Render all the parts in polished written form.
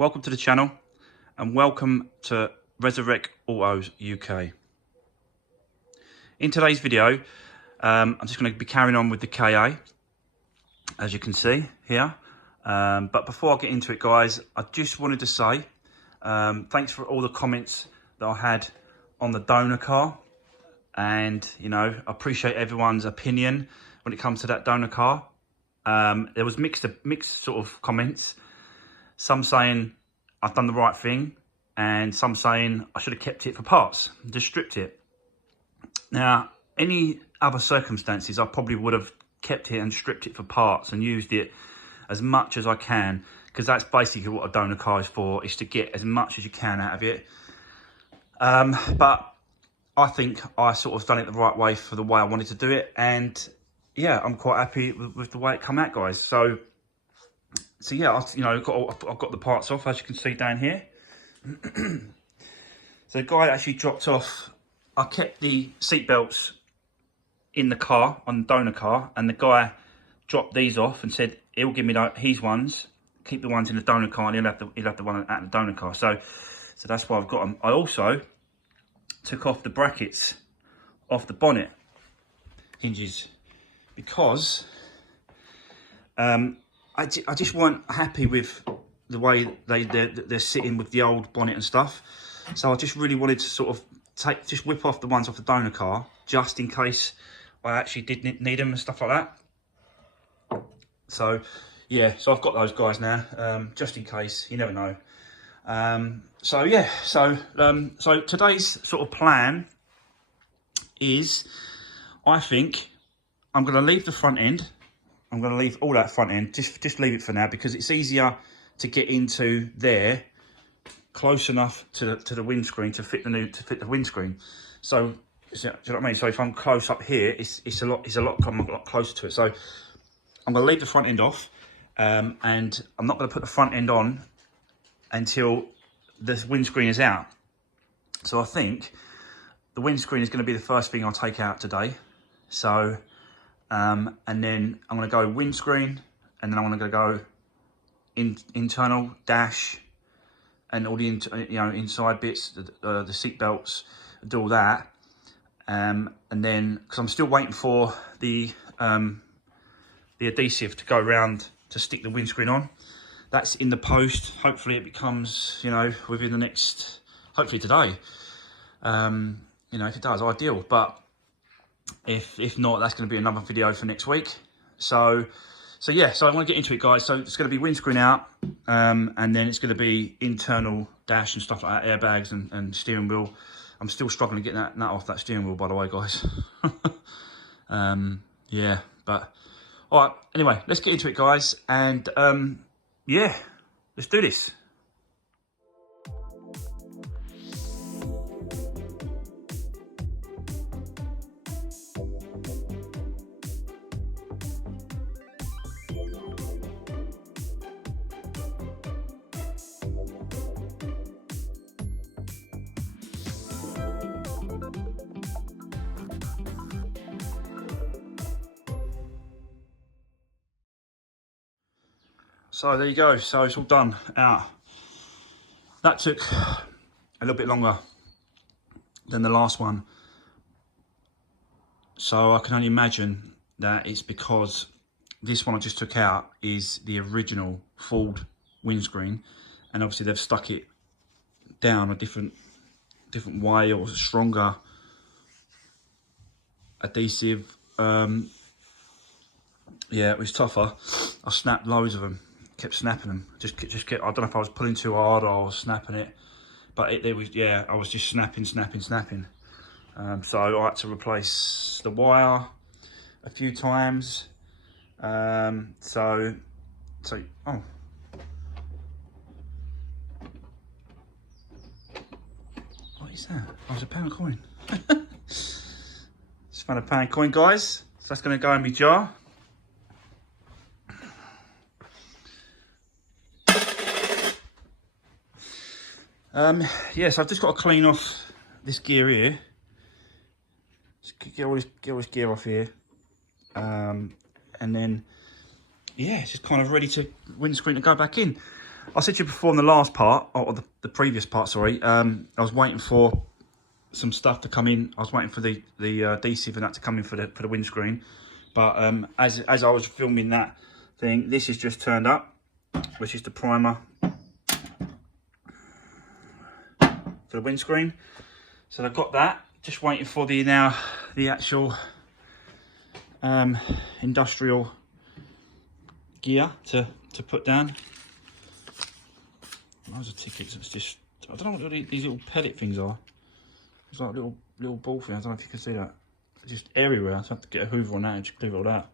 Welcome to the channel and welcome to Resurrect Autos UK. In today's video, I'm just going to be carrying on with the KA, as you can see here. But before I get into it, guys, I just wanted to say thanks for all the comments that I had on the donor car. And, you know, I appreciate everyone's opinion when it comes to that donor car. There was mixed sort of comments. Some saying I've done the right thing, and some saying I should have kept it for parts, just stripped it. Now, any other circumstances, I probably would have kept it and stripped it for parts and used it as much as I can, because that's basically what a donor car is for, is to get as much as you can out of it. But I think I sort of done it the right way for the way I wanted to do it, and yeah, I'm quite happy with the way it come out, guys. So yeah, I've got the parts off, as you can see down here. So the guy actually dropped off. I kept the seat belts in the car, on the donor car, and the guy dropped these off and said he'll give me his ones, keep the ones in the donor car, and he'll have the one at the donor car. So that's why I've got them. I also took off the brackets off the bonnet hinges because I just weren't happy with the way they're sitting with the old bonnet and stuff. So I just really wanted to sort of whip off the ones off the donor car, just in case I actually did need them and stuff like that. So yeah, so I've got those guys now, just in case, you never know. So yeah, so today's sort of plan is, I think I'm going to leave the front end. I'm going to leave all that front end, just leave it for now, because it's easier to get into there, close enough to the windscreen to fit the windscreen. So, do you know what I mean? So if I'm close up here, it's a lot closer to it. So I'm going to leave the front end off, and I'm not going to put the front end on until the windscreen is out. So I think the windscreen is going to be the first thing I'll take out today. So and then I'm going to go windscreen, and then I'm going to go internal dash and all the inside bits, the seat belts, do all that. And then, because I'm still waiting for the adhesive to go around to stick the windscreen on. That's in the post. Hopefully it becomes, within the next, hopefully today. If it does, ideal. But if not, that's going to be another video for next week. So yeah, so I want to get into it, guys. So it's going to be windscreen out, and then it's going to be internal dash and stuff like that, airbags and steering wheel. I'm still struggling to get that off that steering wheel, by the way, guys. Yeah, but all right. Anyway, let's get into it, guys, and yeah, let's do this. So there you go, so it's all done out. That took a little bit longer than the last one. So I can only imagine that it's because this one I just took out is the original Ford windscreen, and obviously they've stuck it down a different way, or stronger adhesive. Yeah, it was tougher. I snapped loads of them. Kept snapping them, just kept, I don't know if I was pulling too hard or I was snapping it, but it was, yeah, I was just snapping. So I had to replace the wire a few times. Oh, what is that? Oh, it's a pound coin. Just found a pound coin, guys, so that's going to go in my jar. Yes, I've just got to clean off this gear here. Just get all this gear off here, and then yeah, it's just kind of ready to windscreen to go back in. I said to you before in the last part, or the previous part, sorry, I was waiting for some stuff to come in. I was waiting for the adhesive and that to come in for the windscreen. But as I was filming that thing, this is just turned up, which is the primer for the windscreen. So I've got that. Just waiting for the actual industrial gear to put down. Those are tickets. It's just, I don't know what these little pellet things are. It's like little ball things. I don't know if you can see that. It's just everywhere. I have to get a hoover on that and just clear all that.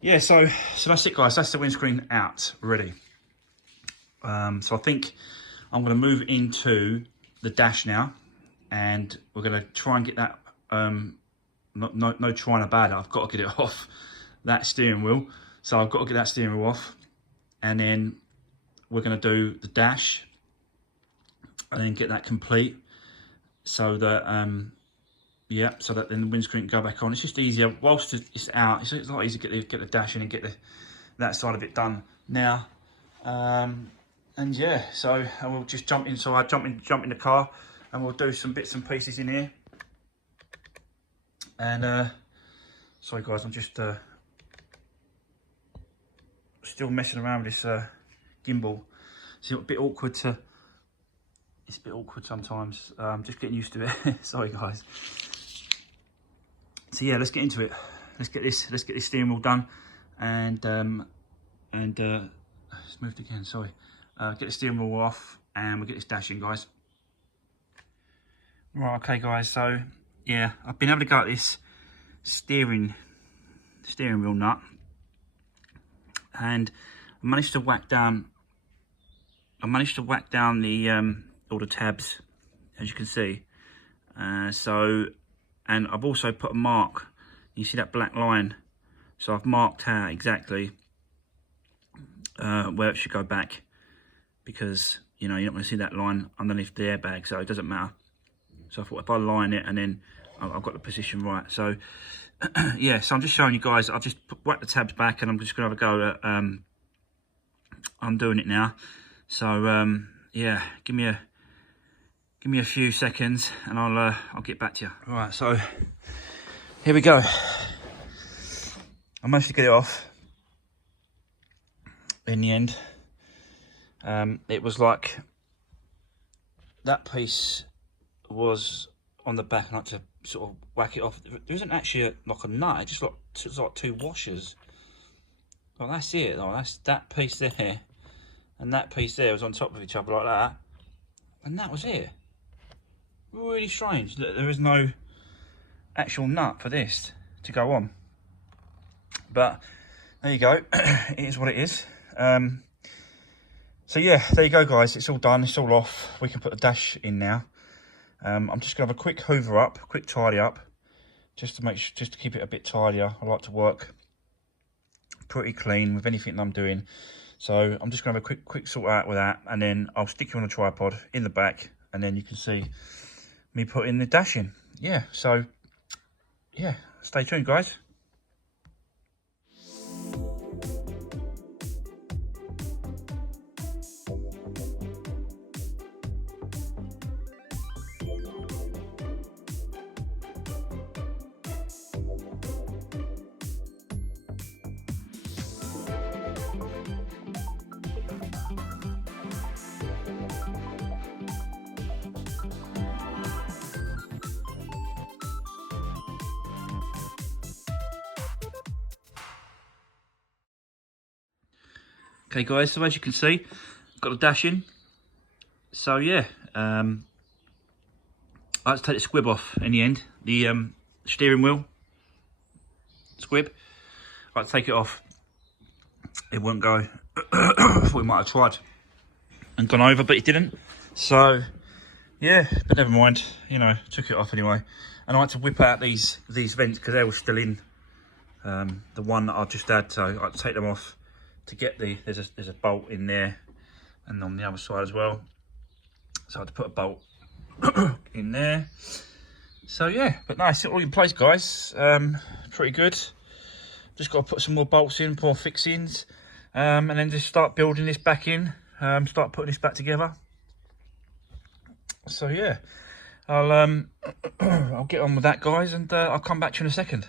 Yeah, so that's it, guys. That's the windscreen out, ready. So I think I'm going to move into the dash now, and we're going to try and get that. No trying about it. I've got to get it off that steering wheel. So I've got to get that steering wheel off, and then we're going to do the dash, and then get that complete, so that yeah, so that then the windscreen can go back on. It's just easier whilst it's out. It's a lot easier to get the dash in and get that side of it done now. And yeah, so we'll just jump in. So I jump in the car, and we'll do some bits and pieces in here. And sorry guys, I'm just still messing around with this gimbal. It's a bit awkward it's a bit awkward sometimes. Just getting used to it. Sorry guys. So yeah, let's get into it. Let's get this steering wheel done, and it's moved again. Sorry. Get the steering wheel off, and we'll get this dash in, guys. Right, okay, guys. So yeah, I've been able to go at this steering wheel nut, and I managed to whack down. The all the tabs, as you can see. And I've also put a mark. You see that black line? So I've marked out exactly where it should go back, because you know you're not going to see that line underneath the airbag, so it doesn't matter. So I thought if I line it, and then I've got the position right. So yeah, so I'm just showing you guys. I've just whacked the tabs back, and I'm just going to have a go at I'm doing it now. So yeah, give me a few seconds, and I'll get back to you. All right, so here we go. I managed to get it off in the end. It was like that piece was on the back, and I had to sort of whack it off. There isn't actually like a nut. It's like two washers. Well, that's it. Like, that's that piece there, and that piece there was on top of each other like that, and that was it. Really strange that there is no actual nut for this to go on, but there you go. It is what it is. So yeah, there you go, guys. It's all done. It's all off. We can put the dash in now. I'm just gonna have a quick hoover up, quick tidy up, just to keep it a bit tidier. I like to work pretty clean with anything that I'm doing. So I'm just gonna have a quick sort out with that, and then I'll stick you on a tripod in the back, and then you can see me putting the dash in. Yeah, so yeah, stay tuned, guys. Okay guys, so as you can see, I've got the dash in. So yeah, I had to take the squib off in the end, the steering wheel squib. I had to take it off. It wouldn't go. I thought we might have tried and gone over, but it didn't. So yeah, but never mind, you know, took it off anyway. And I had to whip out these vents because they were still in the one that I just had, so I had to take them off to get there's a bolt in there, and on the other side as well, so I had to put a bolt in there. So yeah, but nice, it's all in place, guys. Pretty good. Just got to put some more bolts in, more fixings, and then just start building this back in, start putting this back together. So yeah, I'll I'll get on with that, guys, and I'll come back to you in a second.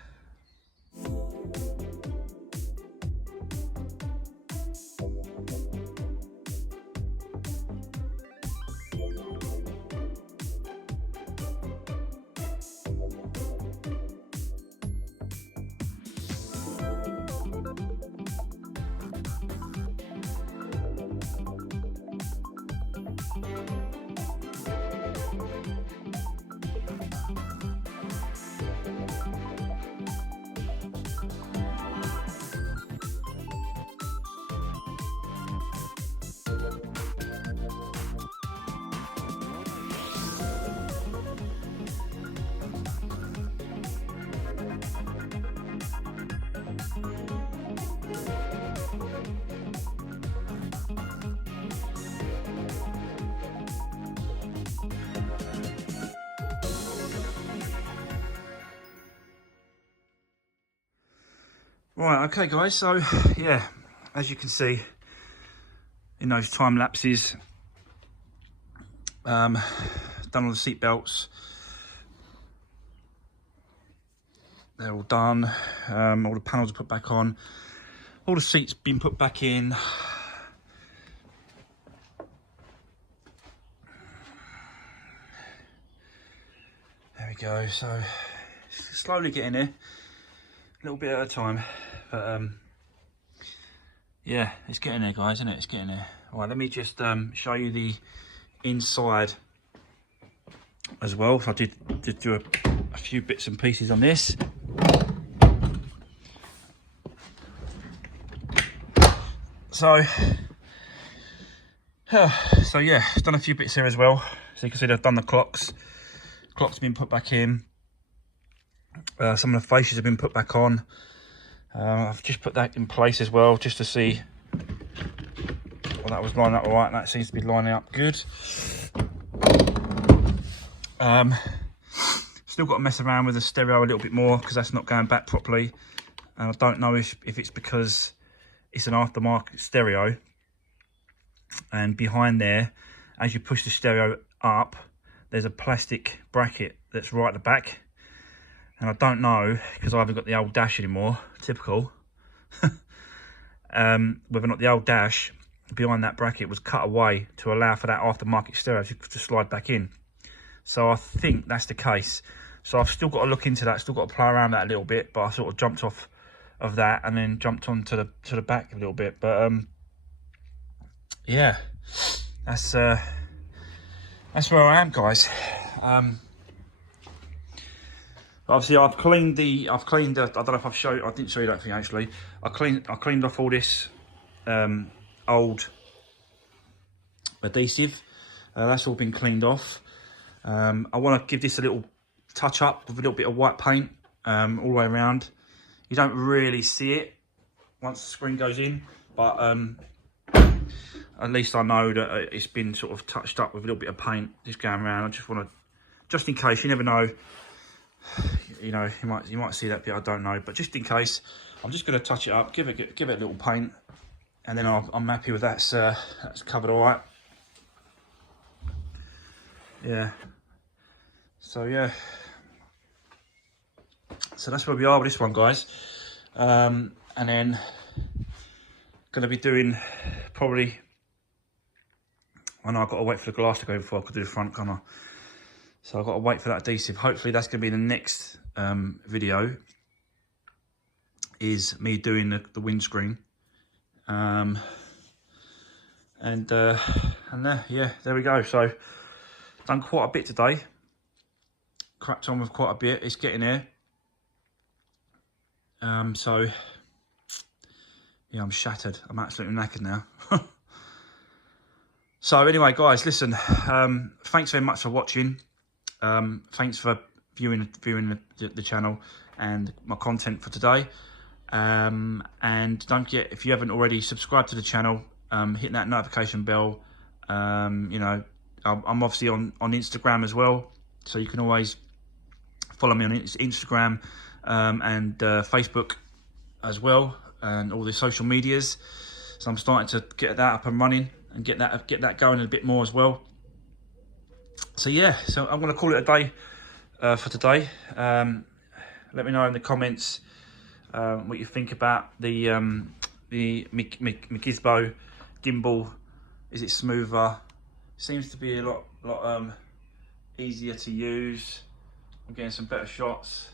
Right, okay guys, so yeah, as you can see in those time lapses, done all the seat belts, they're all done, all the panels are put back on, all the seats been put back in. There we go, so slowly getting there, a little bit at a time, but yeah, it's getting there, guys, isn't it? It's getting there. All right, let me just show you the inside as well. So I did do a few bits and pieces on this. So yeah, done a few bits here as well. So you can see they've done the clocks. Clocks have been put back in. Some of the fascias have been put back on. I've just put that in place as well, just to see well, that was lining up all right. That seems to be lining up good. Still got to mess around with the stereo a little bit more because that's not going back properly, and I don't know if it's because it's an aftermarket stereo, and behind there, as you push the stereo up, there's a plastic bracket that's right at the back. And I don't know, because I haven't got the old dash anymore, typical, whether or not the old dash behind that bracket was cut away to allow for that aftermarket stereo to slide back in. So I think that's the case. So I've still got to look into that, still got to play around that a little bit, but I sort of jumped off of that and then jumped on to the back a little bit. But yeah, that's where I am, guys. Obviously, I've cleaned the. I don't know if I've showed. I didn't show you that thing actually. I cleaned off all this old adhesive. That's all been cleaned off. I want to give this a little touch up with a little bit of white paint all the way around. You don't really see it once the screen goes in, but at least I know that it's been sort of touched up with a little bit of paint just going around. I just want to, just in case, you never know. You know, you might see that bit, I don't know, but just in case, I'm just going to touch it up, give it a little paint, and then I'm happy with that's covered all right. Yeah. So yeah. So that's where we are with this one, guys. And then going to be doing probably. I know I've got to wait for the glass to go before I could do the front camera. So I've got to wait for that adhesive. Hopefully that's going to be the next video, is me doing the windscreen. And there, yeah, there we go. So done quite a bit today. Cracked on with quite a bit. It's getting there. So yeah, I'm shattered. I'm absolutely knackered now. So anyway, guys, listen. Thanks very much for watching. Thanks for viewing the channel and my content for today. And don't forget, if you haven't already, subscribe to the channel, hit that notification bell. You know, I'm obviously on Instagram as well, so you can always follow me on Instagram and Facebook as well, and all the social medias. So I'm starting to get that up and running and get that going a bit more as well. So yeah, so I'm going to call it a day for today. Let me know in the comments what you think about the Gizmo gimbal. Is it smoother? Seems to be a lot easier to use. I'm getting some better shots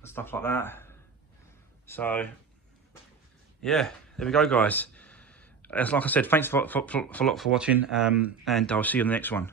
and stuff like that. So yeah, there we go, guys. As like I said, thanks for watching, and I'll see you in the next one.